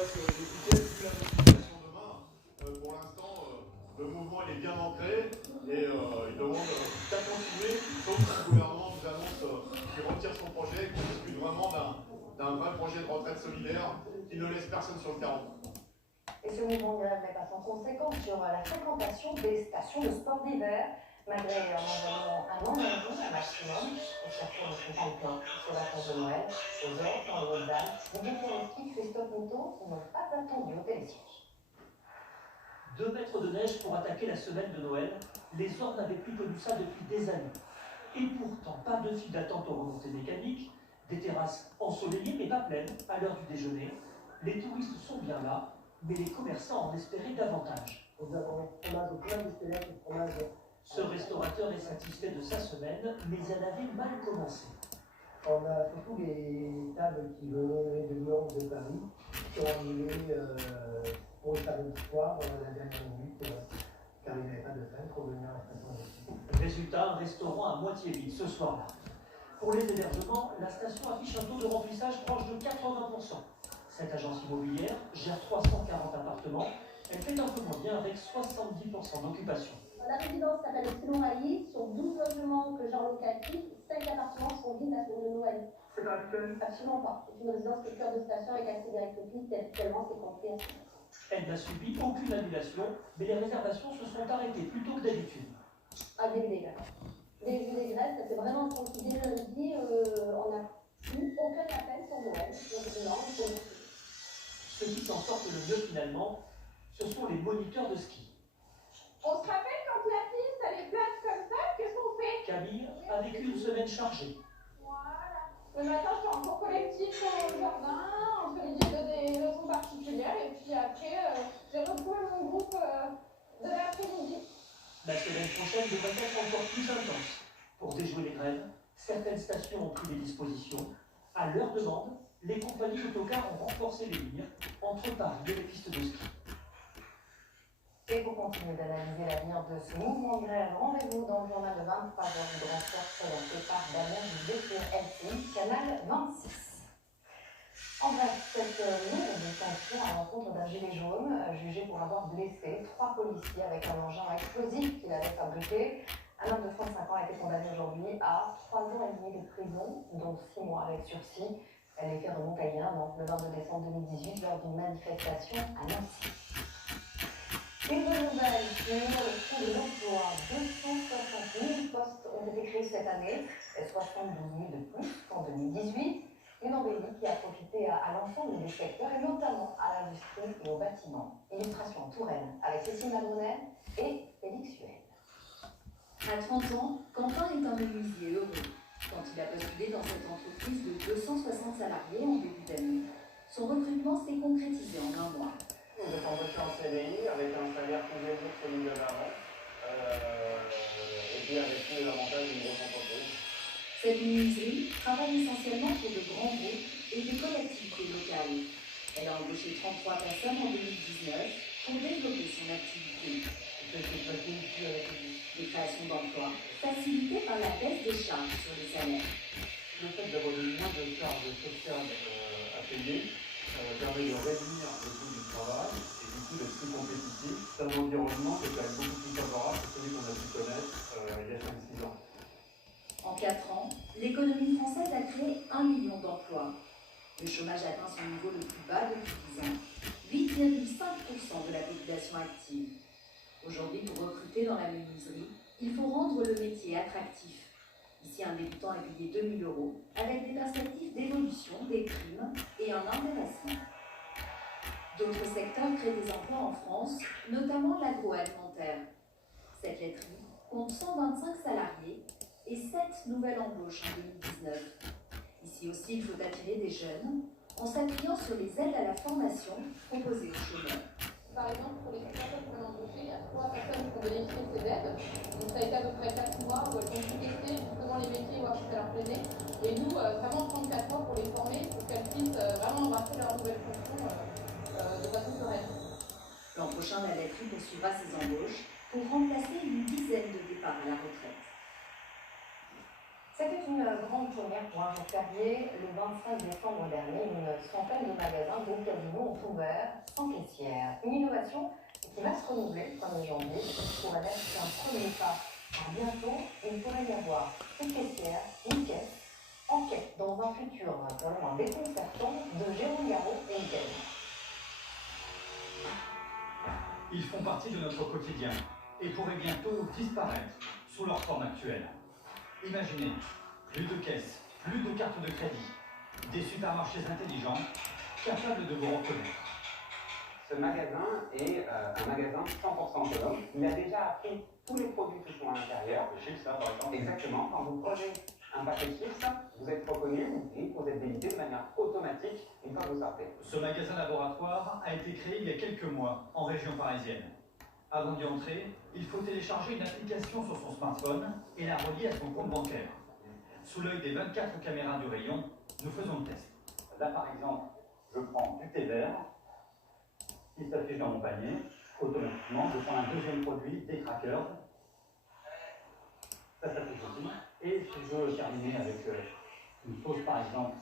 fasse des tickets, vu la mobilisation demain, pour l'instant, le mouvement il est bien ancré et il demande qu'à continuer, sauf si le gouvernement nous annonce qu'il retire son projet et qu'on discute vraiment d'un vrai projet de retraite solidaire qui ne laisse personne sur le carreau. Et ce mouvement de grève n'est pas sans conséquence sur la fréquentation des stations de sport d'hiver. Malgré un environnement un an un maximum, les chercheurs ne sont pas pleins sur la fin de Noël. Aux Orques, dans le Haut-de-Dalle, Didier Christophe Mouton n'ont pas attendu au télésiège. 2 mètres de neige pour attaquer la semaine de Noël, les Orques n'avaient plus connu ça depuis des années. Et pourtant, pas de file d'attente aux remontées mécaniques, des terrasses ensoleillées mais pas pleines à l'heure du déjeuner. Les touristes sont bien là, mais les commerçants en espéraient davantage. Nous avons fromage au plein d'espérance et fromage. Ce restaurateur est satisfait de sa semaine, mais elle avait mal commencé. On a surtout les tables qui venaient de Lyon, de Paris, qui ont annulé pour le samedi soir, la dernière minute, car ils n'avaient pas de train pour venir à la station de ski. Résultat, un restaurant à moitié vide ce soir-là. Pour les hébergements, la station affiche un taux de remplissage proche de 80%. Cette agence immobilière gère 340 appartements. Elle fait un peu moins bien avec 70% d'occupation. La résidence s'appelle le Silon Maïs, sur 12 logements que genre locatif, 5 appartements sont vides la semaine de Noël. C'est pas actuel? Absolument pas. C'est une résidence qui est cœur de station avec accès direct aux pistes et actuellement c'est compris. Elle n'a subi aucune annulation, mais les réservations se sont arrêtées plus tôt que d'habitude. Ah, début des grèves. Début des grèves, ça s'est vraiment senti dès lundi, on n'a plus aucun appel pour Noël. Donc c'est énorme, Ceux qui s'en sortent le mieux finalement, ce sont les moniteurs de ski. On se rappelle quand la piste elle est plate comme ça, qu'est-ce qu'on fait? Camille a vécu une semaine chargée. Voilà. Le matin, je suis en cours collectif au jardin, entre midi, j'ai des leçons particulières, et puis après, j'ai retrouvé mon groupe de l'après-midi. La semaine prochaine devrait être encore plus intense. Pour déjouer les grèves, certaines stations ont pris des dispositions. À leur demande, les compagnies d'autocars ont renforcé les lignes entre Paris et les pistes de ski. Et pour continuer d'analyser l'avenir de ce mouvement de grève, rendez-vous dans le journal de 23h du Grand Soir présenté par Damien Dubé sur LCI, canal 26. En bref, cette lourde tension à l'encontre d'un gilet jaune, jugé pour avoir blessé 3 policiers avec un engin explosif qu'il avait fabriqué. Un homme de 35 ans a été condamné aujourd'hui à 3 ans et demi de prison, dont 6 mois avec sursis. Les faits remontent à il y a un an, le 22 décembre 2018, lors d'une manifestation à Nancy. Une bonne nouvelle sur le coût de l'emploi. 260 000 postes ont été créés cette année, 72 000 de plus qu'en 2018. Une embellie qui a profité à l'ensemble des secteurs et notamment à l'industrie et au bâtiment. Illustration Touraine avec Cécile Madronet et Félix Huel. À 30 ans, Quentin est un menuisier heureux. Quand il a postulé dans cette entreprise de 260 salariés en début d'année, son recrutement s'est concrétisé en un mois. Vous êtes embauché en CDI avec un salaire plus élevé que celui de l'avant, et puis avec tous les avantages d'une grosse entreprise. Cette menuiserie travaille essentiellement pour de grands groupes et des collectivités locales. Elle a embauché 33 personnes en 2019 pour développer son activité. Des créations d'emplois facilitées par la baisse des charges sur les salaires. Le fait d'avoir moins de charges sociales à payer permet de réduire le coût du travail et du coup d'être plus compétitif. C'est un environnement qui est quand même beaucoup plus favorable que celui qu'on a pu connaître il y a 5-6 ans. En 4 ans, l'économie française a créé 1 million d'emplois. Le chômage atteint son niveau le plus bas depuis 10 ans, 8,5% de la population active. Aujourd'hui, pour recruter dans la menuiserie, il faut rendre le métier attractif. Ici, un débutant est payé 2 000 € avec des perspectives d'évolution, des primes et un intéressement. D'autres secteurs créent des emplois en France, notamment l'agroalimentaire. Cette laiterie compte 125 salariés et 7 nouvelles embauches en 2019. Ici aussi, il faut attirer des jeunes en s'appuyant sur les aides à la formation proposées aux chômeurs. Par exemple, pour les personnes qu'on a embauchées, il y a 3 personnes qui ont bénéficié de ces aides. Donc ça a été à peu près 4 mois où elles ont pu tester justement les métiers, voir si ça leur plaisait. Et nous, vraiment 34 mois pour les former, pour qu'elles puissent vraiment embrasser leur nouvelle fonction de façon sereine. L'an prochain, la laiterie poursuivra ses embauches pour remplacer une dizaine de départs à la retraite. C'était une grande première pour un jour férié. Le 25 décembre dernier, une centaine de magasins dont Casino ont ouvert sans caissière. Une innovation qui va se renouveler le 1er janvier pourrait être un premier pas. Alors bientôt, il pourrait y avoir une caissière, une caisse, en quête dans un futur pour le moins déconcertant de Jérôme Garot et Ken. Ils font partie de notre quotidien et pourraient bientôt disparaître sous leur forme actuelle. Imaginez, plus de caisses, plus de cartes de crédit, des supermarchés intelligents capables de vous reconnaître. Ce magasin est un magasin 100% autonome. Il a déjà appris tous les produits qui sont à l'intérieur. Le chiffre, ça, par exemple. Exactement. Quand vous prenez un paquet de chips, vous êtes reconnu et vous êtes débité de manière automatique une fois que vous sortez. Ce magasin laboratoire a été créé il y a quelques mois en région parisienne. Avant d'y entrer, il faut télécharger une application sur son smartphone et la relier à son compte bancaire. Sous l'œil des 24 caméras du rayon, nous faisons le test. Là par exemple, je prends du thé vert, qui s'affiche dans mon panier, automatiquement, je prends un deuxième produit, des crackers, ça s'affiche aussi. Et si je veux terminer avec une sauce par exemple,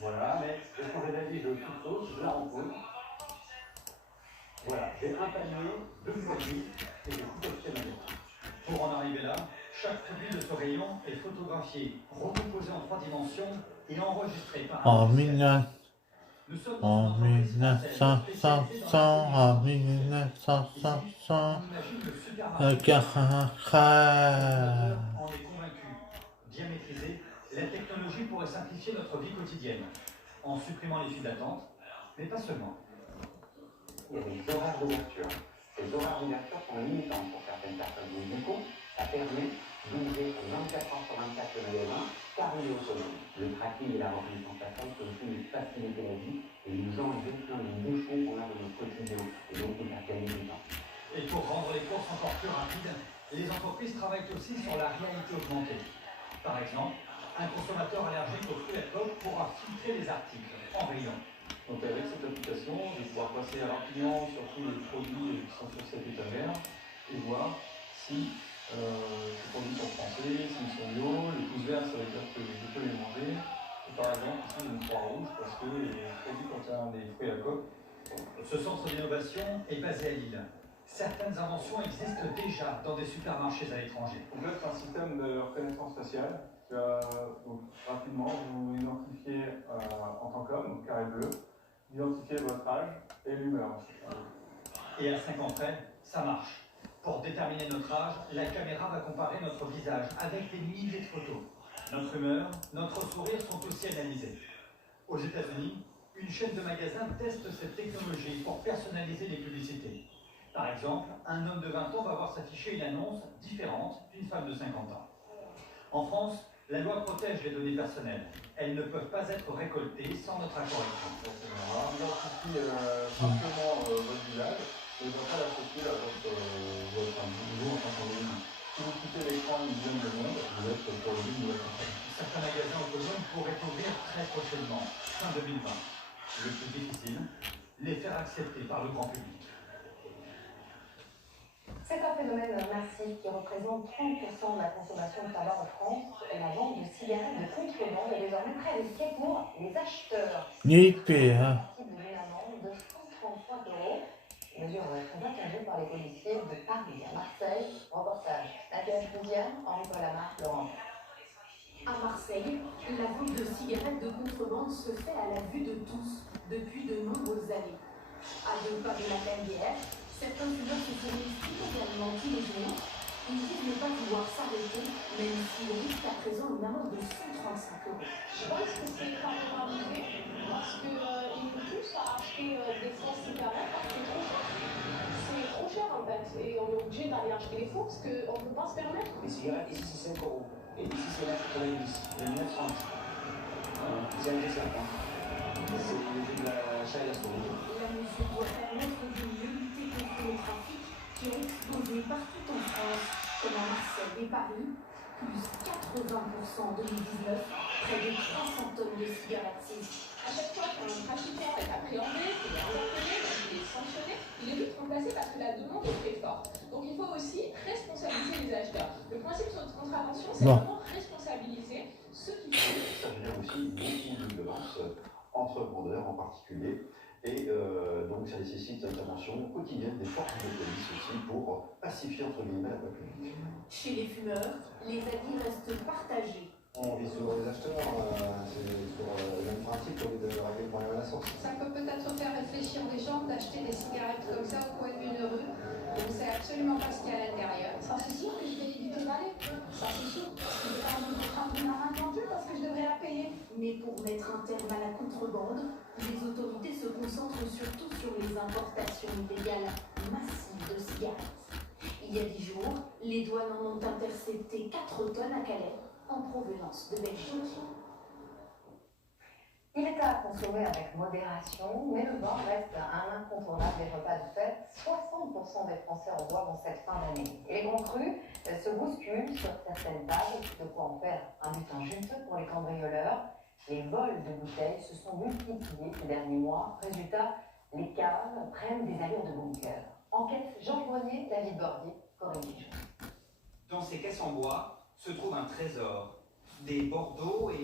voilà, mais je vais changer d'avis, je veux une sauce, je la repose. Voilà, j'ai un panier, deux produits et j'ai tout opté magasin. Pour en arriver là, chaque produit de ce rayon est photographié, recomposé en 3 dimensions et enregistré par un logiciel. Nous sommes en 1900, en 1900, on est convaincu, bien maîtrisé, la technologie pourrait simplifier notre vie quotidienne, en supprimant les files d'attente, mais pas seulement. Il y a des horaires d'ouverture. Ces horaires d'ouverture sont limitants pour certaines personnes. Donc du coup, ça permet d'ouvrir 24 heures sur 24 le magasin, car il est autonome. Le tracking et la reconnaissance faciale peut aussi nous faciliter la vie et nous enlever plein de bouchons qu'on a dans notre quotidien. Et donc, on a gagné du temps. Et pour rendre les courses encore plus rapides, les entreprises travaillent aussi sur la réalité augmentée. Par exemple, un consommateur allergique aux fruits à coque pourra filtrer les articles en rayon. Donc avec cette application, je vais pouvoir passer rapidement sur tous les produits qui sont sur cette étagère et voir si ces produits sont français, s'ils sont bio. Les pouces verts, ça veut dire que je peux les manger. Et par exemple, ici, j'ai une croix rouge parce que les produits contiennent des fruits à coque. Ce centre d'innovation est basé à Lille. Certaines inventions existent déjà dans des supermarchés à l'étranger. Donc là, c'est un système de reconnaissance faciale qui va donc, rapidement vous identifier en tant qu'homme, donc carré bleu, identifier votre âge et l'humeur. Et à 5 ans près, ça marche. Pour déterminer notre âge, la caméra va comparer notre visage avec des milliers de photos. Notre humeur, notre sourire sont aussi analysés. Aux États-Unis, une chaîne de magasins teste cette technologie pour personnaliser les publicités. Par exemple, un homme de 20 ans va voir s'afficher une annonce différente d'une femme de 50 ans. En France, la loi protège les données personnelles. Elles ne peuvent pas être récoltées sans notre accord écrit. On identifie simplement votre visage et on va pas l'associer à votre niveau en tant qu'humain. Si vous quittez l'écran une dizaine de secondes, vous êtes pour le but de votre compagnie. Certains magasins autonomes pourraient ouvrir très prochainement, fin 2020. Le plus difficile, les faire accepter par le grand public. C'est un phénomène massif qui représente 30% de la consommation de tabac en France. La vente de cigarettes de contrebande est désormais très risquée pour les acheteurs. Une amende de 133 €. Mesure très attendue par les policiers de Paris à Marseille. Reportage Nathalie Poudienne, Henri-Paul Lamarck, Laurent. À Marseille, la vente de cigarettes de contrebande se fait à la vue de tous depuis de nombreuses années. À 2 pas de la MDR, certains fumeurs se fournissent également tous les jours. Ils disent ne pas pouvoir s'arrêter, même s'ils risquent à présent une amende de 135 €. Je pense que c'est favorisé parce qu'ils nous poussent à acheter des fausses cigarettes parce que c'est trop cher. C'est trop cher en fait et on est obligé d'aller acheter les faux parce qu'on ne peut pas se permettre. Les cigarettes ici c'est 5 € et ici c'est 9,90 €. Et 9,30 €. C'est intéressant. C'est de la charia sur les dos. La mesure doit permettre de mieux lutter contre le trafic qui a explosé partout en France, comme à Marseille et Paris, plus 80% en 2019, près de 300 tonnes de cigarettes saisies. À chaque fois qu'un trafiquant est appréhendé, qu'il est interpellé, qu'il est sanctionné, il est vite remplacé parce que la demande est très forte. Donc il faut aussi responsabiliser les acheteurs. Le principe de cette contravention, c'est vraiment responsabiliser contrebandeurs en particulier. Et donc ça nécessite l'intervention quotidienne des forces de police aussi pour pacifier entre guillemets la voie publique. Chez les fumeurs, les avis restent partagés. On vise toujours les acheteurs, c'est sur le même principe au lieu de régler le problème à la source. Ça peut peut-être faire réfléchir les gens d'acheter des cigarettes comme ça au coin d'une rue. On ne sait absolument pas ce qu'il y a à l'intérieur. Ça c'est sûr que je vais éviter d'aller. Ça c'est sûr. Parce que je vais pas prendre une marin vendue parce que je devrais la payer. Mais pour mettre un terme à la contrebande, les autorités se concentrent surtout sur les importations illégales massives de cigarettes. Il y a 10 jours, les douanes en ont intercepté 4 tonnes à Calais, en provenance de Belgique. Il est à consommer avec modération, mais le vin reste un incontournable des repas de fête. 60% des Français en boivent en cette fin d'année. Et les grands crus se bousculent sur certaines tables, de quoi en faire un butin juteux pour les cambrioleurs. Les vols de bouteilles se sont multipliés ces derniers mois. Résultat, les caves prennent des allures de bunker. Enquête Jean Grenier, David Bordier, Corinne Dijon. Dans ces caisses en bois se trouve un trésor, des Bordeaux et